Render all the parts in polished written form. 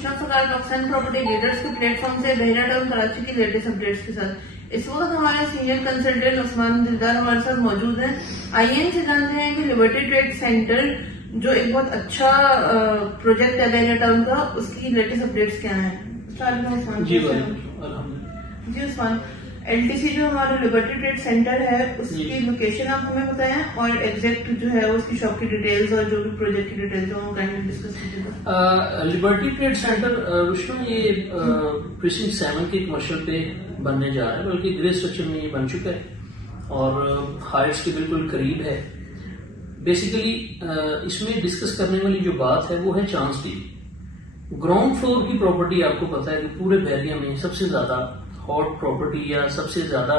कृष्णा सकार oxen property leaders के platform से बहरा टाउन कराची की लेटेस्ट अपडेट्स के साथ इस वक्त हमारे सीनियर कंसल्टेंट उस्मान दिलदार हमारे साथ मौजूद हैं। आइए इनसे जानते हैं कि लिबर्टी ट्रेड सेंटर जो एक बहुत अच्छा प्रोजेक्ट है बहरा टाउन का, उसकी लेटेस्ट अपडेट्स क्या हैं। उस्मान जी उस्मान, एलटीसी जो हमारा लिबर्टी ट्रेड सेंटर है उसकी लोकेशन आप हमें बताएं और एग्जैक्ट जो है उसकी शॉप की डिटेल्स और जो भी प्रोजेक्ट की डिटेल्स हो वो काइंडली डिस्कस कीजिएगा। लिबर्टी ट्रेड सेंटर रुश्मा ये प्रीसिंक्ट 7 के कमर्शियल पे बनने जा रहा है, बल्कि ग्रे स्ट्रक्चर में ये बन चुका है और हाइट्स के बिल्कुल करीब है। बेसिकली इसमें डिस्कस करने वाली जो बात है वो है चांस डील। ग्राउंड फ्लोर की प्रॉपर्टी आपको पता है कि पूरे बहरिया में सबसे ज्यादा हॉट प्रॉपर्टी या सबसे ज्यादा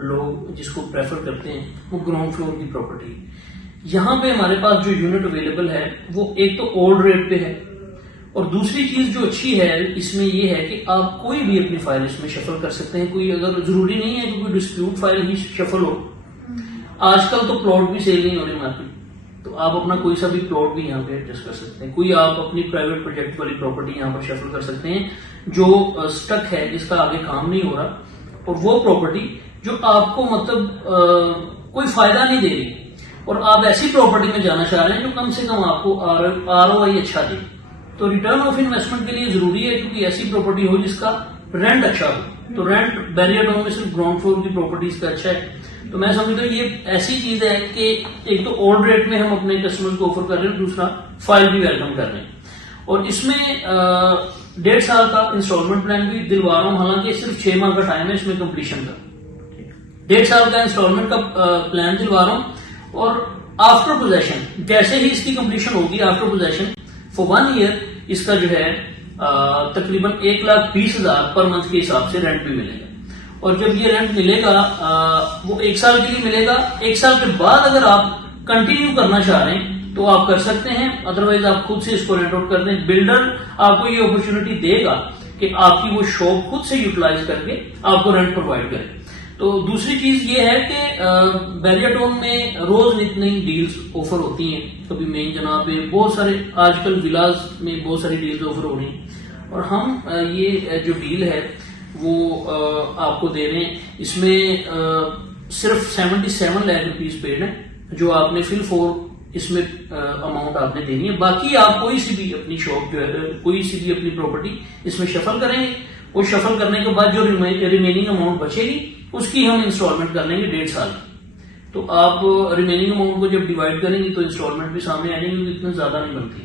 लोग जिसको प्रेफर करते हैं वो ग्राउंड फ्लोर की प्रॉपर्टी। यहाँ पे हमारे पास जो यूनिट अवेलेबल है वो एक तो ओल्ड रेट पे है और दूसरी चीज जो अच्छी है इसमें ये है कि आप कोई भी अपनी फाइल इसमें शफल कर सकते हैं। कोई अगर जरूरी नहीं है कि कोई डिस्प्यूट फाइल ही शफल हो। आजकल तो प्लॉट भी सेल नहीं हो रहे मार्केट, तो आप अपना कोई सा भी प्लॉट भी यहाँ पे एडजस्ट कर सकते हैं। कोई आप अपनी प्राइवेट प्रोजेक्ट वाली प्रॉपर्टी यहाँ पर शफल कर सकते हैं जो स्टक है, जिसका आगे काम नहीं हो रहा, और वो प्रॉपर्टी जो आपको मतलब कोई फायदा नहीं दे रही और आप ऐसी प्रॉपर्टी में जाना चाह रहे हैं जो कम से कम आपको ROI अच्छा दे। तो रिटर्न ऑफ इन्वेस्टमेंट के लिए जरूरी है क्योंकि ऐसी प्रॉपर्टी हो जिसका रेंट अच्छा हो। तो रेंट बहरिया टाउन में सिर्फ ग्राउंड फ्लोर की प्रॉपर्टीज का अच्छा है। तो मैं समझता हूँ ये ऐसी चीज है कि एक तो ओल्ड रेट में हम अपने कस्टमर्स को ऑफर कर रहे हैं, दूसरा फाइल भी वेलकम कर रहे हैं और इसमें 1.5 साल का इंस्टॉलमेंट प्लान भी दिलवा रहा हूँ। हालांकि सिर्फ 6 माह का टाइम है इसमें कंप्लीशन का। 1.5 साल का इंस्टॉलमेंट का प्लान दिलवा रहा हूँ और आफ्टर पोजेशन जैसे ही इसकी कंप्लीशन होगी, आफ्टर पोजेशन फॉर 1 ईयर इसका जो है तकरीबन 1,20,000 पर मंथ के हिसाब से रेंट भी मिलेगा। और जब ये रेंट मिलेगा वो 1 साल के लिए मिलेगा। 1 साल के बाद अगर आप कंटिन्यू करना चाह रहे हैं तो आप कर सकते हैं, अदरवाइज आप खुद से इसको रेंट आउट कर दें। बिल्डर आपको ये अपॉर्चुनिटी देगा कि आपकी वो शॉप खुद से यूटिलाइज करके आपको रेंट प्रोवाइड करे। तो दूसरी चीज ये है कि बहरिया टाउन में रोज नित नई डील्स ऑफर होती हैं। कभी मेन जनाब में बहुत सारे, आजकल विलास में बहुत सारी डील्स ऑफर हो रही हैं और हम ये जो डील है वो आपको दे रहे हैं। इसमें सिर्फ 77 लाख रुपीज पेड है जो आपने फिल फॉर इसमें अमाउंट आपने देनी है। बाकी आप कोई सी भी अपनी शॉप जो है, कोई सी भी अपनी प्रॉपर्टी इसमें शफल करेंगे और शफल करने के बाद जो रिमेनिंग अमाउंट बचेगी उसकी हम इंस्टॉलमेंट कर लेंगे 1.5 साल। तो आप रिमेनिंग अमाउंट को जब डिवाइड करेंगे तो इंस्टॉलमेंट भी सामने आ जाएंगे, इतना ज्यादा नहीं बनती।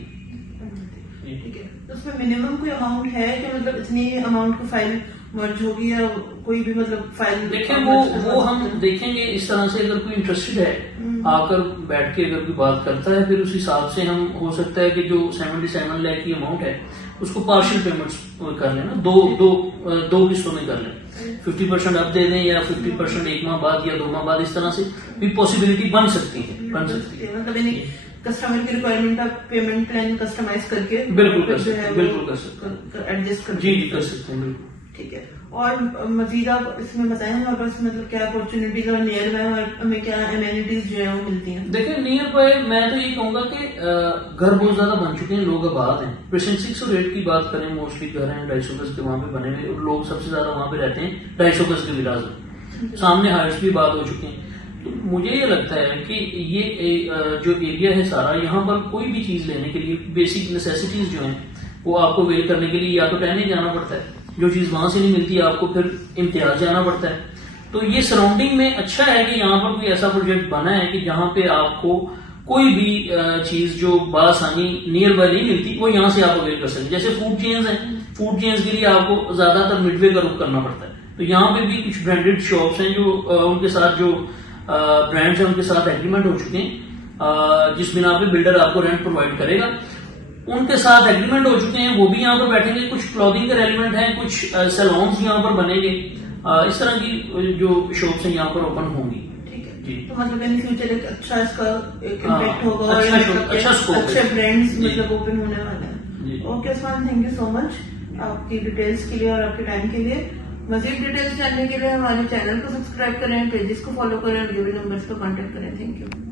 ठीक है, तो उसमें मिनिमम कोई अमाउंट है कि मतलब इतनी अमाउंट को फाइल मर्ज होगी या कोई भी मतलब फाइल देखें वो हम देखेंगे इस तरह से। अगर कोई इंटरेस्टेड है आकर बैठ के अगर कोई बात करता है फिर उस हिसाब से हम हो सकता है कि जो 77 लाख की अमाउंट है उसको पार्शियल पेमेंट्स कर लेना, दो किस्तों में कर लें। 50% अब दे दें या 50% 1 माह बाद या 2 माह बाद, इस तरह से भी पॉसिबिलिटी बन सकती है। मतलब कस्टमर की रिक्वायरमेंट का पेमेंट प्लान कस्टमाइज करके बिल्कुल कर सकते हैं, एडजस्ट कर जी कर सकते हैं, बिल्कुल। ठीक है, और मजीद आप इसमें बताएं हमारे पास मतलब क्या अपॉर्चुनिटीज और नियर बाय और हमें क्या एमेनिटीज जो है वो मिलती हैं। देखिए नियर बाय मैं तो ये कहूंगा कि घर बहुत ज्यादा बन चुके हैं, लोग आबाद हैं। प्रीसिंक्ट 6 और 8 की बात करें, मोस्टली घर हैं 250 गज के वहां पे बने हुए और लोग सबसे ज्यादा वहां पे रहते हैं 250 गज के विलास में। सामने हाइट्स भी बात हो चुके हैं। तो मुझे ये लगता है कि ये जो एरिया है सारा, यहाँ पर कोई भी चीज लेने के लिए बेसिक नेसेसिटीज जो हैं वो आपको वेल करने के लिए या तो टहने जाना पड़ता है, जो चीज वहां से नहीं मिलती आपको फिर इम्तियाज जाना पड़ता है। तो ये सराउंडिंग में अच्छा है कि यहाँ पर कोई ऐसा प्रोजेक्ट बना है कि जहाँ पे आपको कोई भी चीज जो बासानी नियर बाय नहीं मिलती वो यहाँ से आप अवेल कर सकते हैं। जैसे फूड चेन्स हैं, फूड चेन्स के लिए आपको ज्यादातर मिडवे का रुख करना पड़ता है। तो यहाँ पे भी कुछ ब्रांडेड शॉप्स हैं जो उनके साथ जो ब्रांड्स हैं उनके साथ एग्रीमेंट हो चुके हैं, जिस बिना पे बिल्डर आपको रेंट प्रोवाइड करेगा। उनके साथ एग्रीमेंट हो चुके हैं, वो भी यहाँ पर बैठेंगे। कुछ क्लॉथिंग के रेलिवेंट हैं, कुछ सैलून्स यहाँ पर बनेंगे। इस तरह की जो शॉप्स हैं यहाँ पर ओपन होंगी। ठीक है जी, तो मतलब इन फ्यूचर एक अच्छा इसका इम्पैक्ट होगा और अच्छा अच्छे ब्रांड्स मतलब ओपन होने वाले हैं। Okay Usman, thank you so much आपकी डिटेल्स के लिए और आपके टाइम के लिए। मजीद डिटेल्स जानने के लिए हमारे चैनल को सब्सक्राइब करें, पेजेस को फॉलो करें और गिवन नंबर्स को कॉन्टेक्ट करें। Thank you.